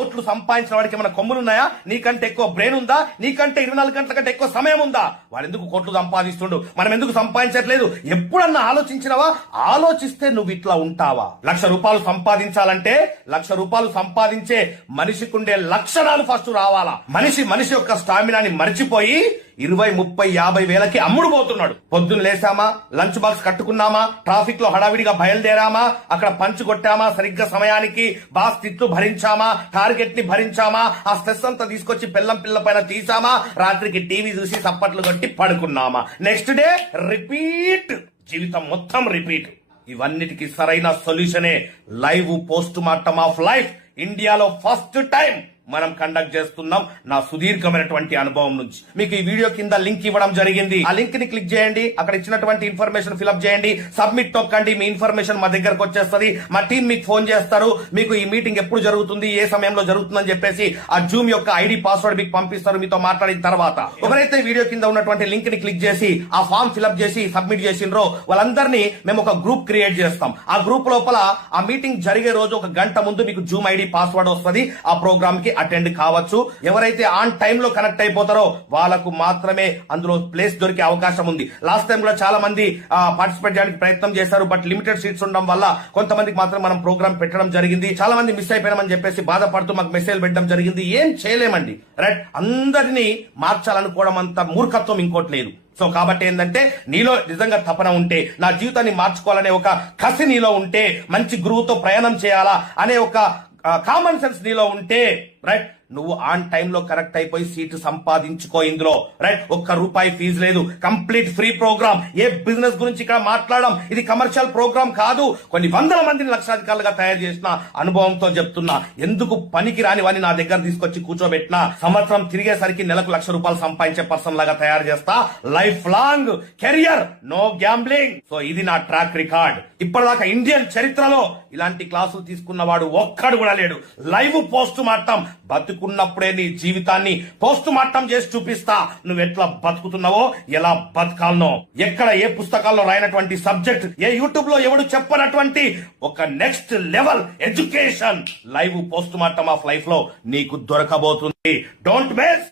కోట్లు సంపాదించిన వాడికి ఏమైనా కొమ్ములున్నాయా? నీకంటే ఎక్కువ బ్రెయిన్ ఉందా? నీకంటే 24 గంటల కంటే ఎక్కువ సమయం ఉందా? వాడు ఎందుకు కోట్లు సంపాదిస్తుండు, మనం ఎందుకు సంపాదించట్లేదు? ఎప్పుడన్నా ఆలోచించినవా? ఆలోచిస్తే నువ్వు ఇట్లా ఉంటావా? ₹1,00,000 సంపాదించాలంటే ₹1,00,000 సంపాదించే మనిషికుండే లక్షణాలు ఫస్ట్ రావాలా. మనిషి యొక్క స్టామినాని మర్చిపోయి 20, 30, 50 వేలకి అమ్ముడు పోతున్నాడు. పొద్దున్న లేసామా, లంచ్ బాక్స్ కట్టుకున్నామా, ట్రాఫిక్ లో హడావిడిగా బయలుదేరామా, అక్కడ పంచ్ కొట్టామా, సరిగ్గా సమయానికి బాస్ తిట్లు భరించామా, టార్గెట్ ని భరించామా, ఆ స్ట్రెస్ అంతా తీసుకొచ్చి పిల్ల పైన తీసామా, రాత్రికి టీవీ చూసి సప్పట్లు కొట్టి పడుకున్నామా, నెక్స్ట్ డే రిపీట్, జీవితం మొత్తం రిపీట్. ఇవన్నిటికి సరైన సొల్యూషనే live post mortem of life. ఇండియాలో ఫస్ట్ టైం మనం కండక్ట్ చేస్తున్నాం నా సుదీర్ఘమైనటువంటి అనుభవం నుంచి. మీకు ఈ వీడియో కింద లింక్ ఇవ్వడం జరిగింది. ఆ లింక్ ని క్లిక్ చేయండి, అక్కడ ఇచ్చినటువంటి ఇన్ఫర్మేషన్ ఫిల్అప్ చేయండి, సబ్మిట్ తొక్కండి, మీ ఇన్ఫర్మేషన్ మా దగ్గరకు వచ్చేస్తుంది. మా టీం మీకు ఫోన్ చేస్తారు, మీకు ఈ మీటింగ్ ఎప్పుడు జరుగుతుంది, ఏ సమయంలో జరుగుతుందని చెప్పేసి ఆ జూమ్ యొక్క ఐడి పాస్వర్డ్ మీకు పంపిస్తారు. మీతో మాట్లాడిన తర్వాత ఎవరైతే వీడియో కింద ఉన్నటువంటి లింక్ ని క్లిక్ చేసి ఆ ఫామ్ ఫిల్అప్ చేసి సబ్మిట్ చేసిండ్రో వాళ్ళందరినీ మేము ఒక గ్రూప్ క్రియేట్ చేస్తాం. ఆ గ్రూప్ లోపల ఆ మీటింగ్ జరిగే రోజు 1 గంట ముందు మీకు జూమ్ ఐడి పాస్వర్డ్ వస్తుంది. ఆ ప్రోగ్రామ్ కి అటెండ్ కావచ్చు. ఎవరైతే ఆన్ టైమ్ లో కనెక్ట్ అయిపోతారో వాళ్ళకు మాత్రమే అందులో ప్లేస్ దొరికే అవకాశం ఉంది. లాస్ట్ టైం కూడా చాలా మంది పార్టిసిపేట్ చేయడానికి ప్రయత్నం చేశారు, బట్ లిమిటెడ్ సీట్స్ ఉండడం వల్ల కొంతమందికి మాత్రం మనం ప్రోగ్రామ్ పెట్టడం జరిగింది. చాలా మంది మిస్ అయిపోయినామని చెప్పేసి బాధపడుతూ మాకు మెసేజ్ పెట్టడం జరిగింది. ఏం చేయలేమండి, రైట్? అందరినీ మార్చాలనుకోవడం అంత మూర్ఖత్వం ఇంకోటి లేదు. సో కాబట్టి ఏంటంటే నీలో నిజంగా తపన ఉంటే, నా జీవితాన్ని మార్చుకోవాలనే ఒక కసి నీలో ఉంటే, మంచి గురువుతో ప్రయాణం చేయాలా అనే ఒక కామన్ సెన్స్ నీలో ఉంటే, రైట్, నువ్వు ఆన్ టైంలో కరెక్ట్ అయిపోయి సీటు సంపాదించుకో ఇందులో, రైట్? ₹1 ఫీజు లేదు, కంప్లీట్ ఫ్రీ ప్రోగ్రామ్. ఏ బిజినెస్ గురించి ఇక్కడ మాట్లాడడం, ఇది కమర్షియల్ ప్రోగ్రామ్ కాదు. కొన్ని వందల మందిని లక్షాధికారులుగా తయారు చేసిన అనుభవంతో చెప్తున్నా. ఎందుకు పనికి రాని వాడిని నా దగ్గర తీసుకొచ్చి కూర్చోబెట్టినా సంవత్సరం తిరిగేసరికి నెలకు ₹1,00,000 సంపాదించే పర్సన్ లాగా తయారు చేస్తా. Lifelong career, no gambling. So ఇది నా ట్రాక్ రికార్డ్. ఇప్పటిదాకా ఇండియన్ చరిత్రలో ఇలాంటి క్లాసులు తీసుకున్నవాడు ఒక్కడు కూడా లేడు. లైవ్ పోస్ట్ మార్టం, బతుకున్నప్పుడే నీ జీవితాన్ని పోస్ట్ మార్టం చేసి చూపిస్తా. నువ్వు ఎట్లా బతుకుతున్నావో, ఎలా బతకాలనో, ఎక్కడ ఏ పుస్తకాల్లో రాయనటువంటి సబ్జెక్ట్, ఏ యూట్యూబ్ లో ఎవడు చెప్పనటువంటి ఒక next level education live post mortem of life లో నీకు దొరకబోతుంది. Don't miss.